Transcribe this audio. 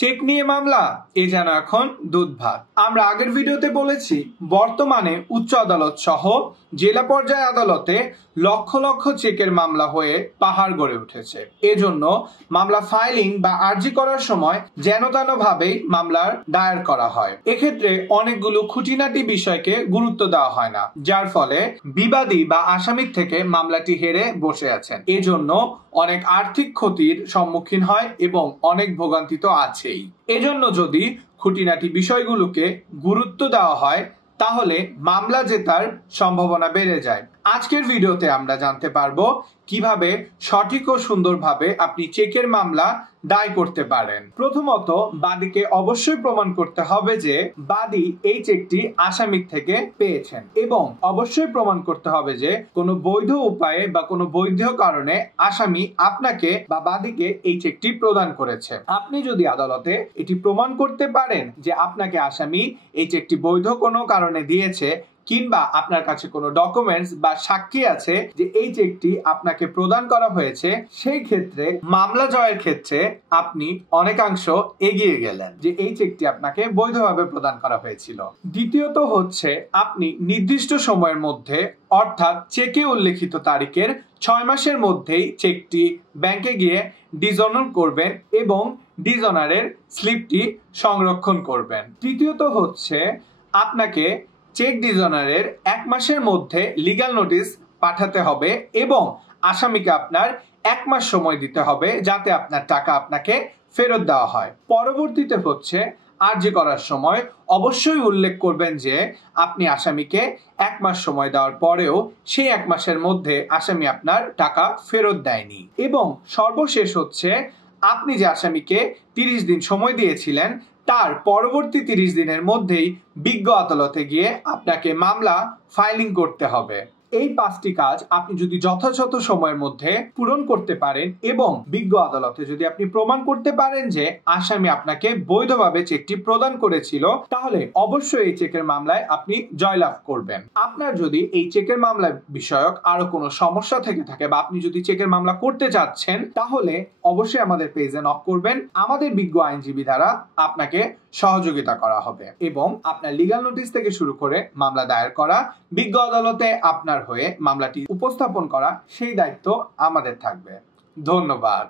Check নিয়ে মামলা এ যেন এখন দুধ ভাত। আমরা আগের ভিডিওতে বলেছি বর্তমানে উচ্চ আদালত সহ জেলা পর্যায়ে আদালতে লক্ষ লক্ষ চেকের মামলা হয়ে পাহাড় গড়ে উঠেছে। এজন্য মামলা ফাইলিং বা আর্জি করার সময় যেন তেন ভাবেই মামলার দায়ের করা হয়। এক্ষেত্রে অনেকগুলো খুঁটিনাটি বিষয়কে গুরুত্ব দেওয়া হয় না, যার ফলে বিবাদী বা আসামি থেকে মামলাটি হেরে বসে আছেন। এজন্য অনেক আর্থিক ক্ষতির সম্মুখীন হয় এবং অনেক ভোগান্তি তো আছেই। এজন্য যদি খুঁটিনাটি বিষয়গুলোকে গুরুত্ব দেওয়া হয় তাহলে মামলা জেতার সম্ভাবনা বেড়ে যায়। আজকের ভিডিওতে আমরা জানতে পারবো কিভাবে সঠিক ও সুন্দরভাবে আপনি চেকের মামলা দায় করতে পারেন। প্রথমত, বাদীকে অবশ্যই প্রমাণ করতে হবে যে বাদী এই চেকটি আসামি থেকে পেয়েছেন এবং অবশ্যই প্রমাণ করতে হবে যে কোনো বৈধ উপায়ে বা কোনো বৈধ কারণে আসামি আপনাকে বা বাদীকে এই চেকটি প্রদান করেছে। আপনি যদি আদালতে এটি প্রমাণ করতে পারেন যে আপনাকে আসামি এই চেকটি বৈধ কোনো কারণে দিয়েছে কিংবা আপনার কাছে কোনো ডকুমেন্টস বা সাক্ষী আছে যে এই চেকটি আপনাকে প্রদান করা হয়েছে, সেই ক্ষেত্রে মামলা জয়ের ক্ষেত্রে আপনি অনেকাংশ এগিয়ে গেলেন যে এই চেকটি আপনাকে বৈধভাবে প্রদান করা হয়েছিল। দ্বিতীয়ত হচ্ছে আপনি নির্দিষ্ট সময়ের মধ্যে অর্থাৎ চেকে উল্লেখিত তারিখের 6 মাসের মধ্যেই চেকটি ব্যাংকে গিয়ে ডিজঅনার করবেন এবং ডিজঅনারের স্লিপটি সংরক্ষণ করবেন। তৃতীয়ত হচ্ছে আপনাকে চেক ডিজঅনারের 1 মাসের মধ্যে লিগ্যাল নোটিশ পাঠাতে হবে এবং আসামিকে আপনার 1 মাস সময় দিতে হবে যাতে আপনার টাকা আপনাকে ফেরত দেওয়া হয়। পরবর্তীতে হচ্ছে আর্জি করার সময় অবশ্যই উল্লেখ করবেন যে আপনি আসামিকে 1 মাস সময় দেওয়ার পরেও সেই 1 মাসের মধ্যে আসামি আপনার টাকা ফেরত দেয়নি। এবং সর্বশেষ হচ্ছে আপনি যে আসামিকে 30 দিন সময় দিয়েছিলেন তার পরবর্তী 30 দিনের মধ্যেই বিজ্ঞ আদালতে গিয়ে আপনাকে মামলা ফাইলিং করতে হবে। এই 5টি কাজ আপনি যদি যথাযথ সময়ের মধ্যে পূরণ করতে পারেন এবং বিজ্ঞ আদালতে যদি আপনি প্রমাণ করতে পারেন যে আসামি আপনাকে বৈধভাবে চেকটি প্রদান করেছিল, তাহলে অবশ্যই এই চেকের মামলায় আপনি জয়লাভ করবেন। আপনার যদি এই চেকের মামলা বিষয়ক আরো কোনো সমস্যা থেকে থাকে বা আপনি যদি চেকের মামলা করতে চাচ্ছেন, তাহলে অবশ্যই আমাদের পেজে নক করবেন। আমাদের বিজ্ঞ আইনজীবী দ্বারা আপনাকে সহযোগিতা করা হবে এবং আপনার লিগ্যাল নোটিশ থেকে শুরু করে মামলা দায়ের করা, বিজ্ঞ আদালতে আপনার হয়ে মামলাটি উপস্থাপন করা, সেই দায়িত্ব আমাদের থাকবে। ধন্যবাদ।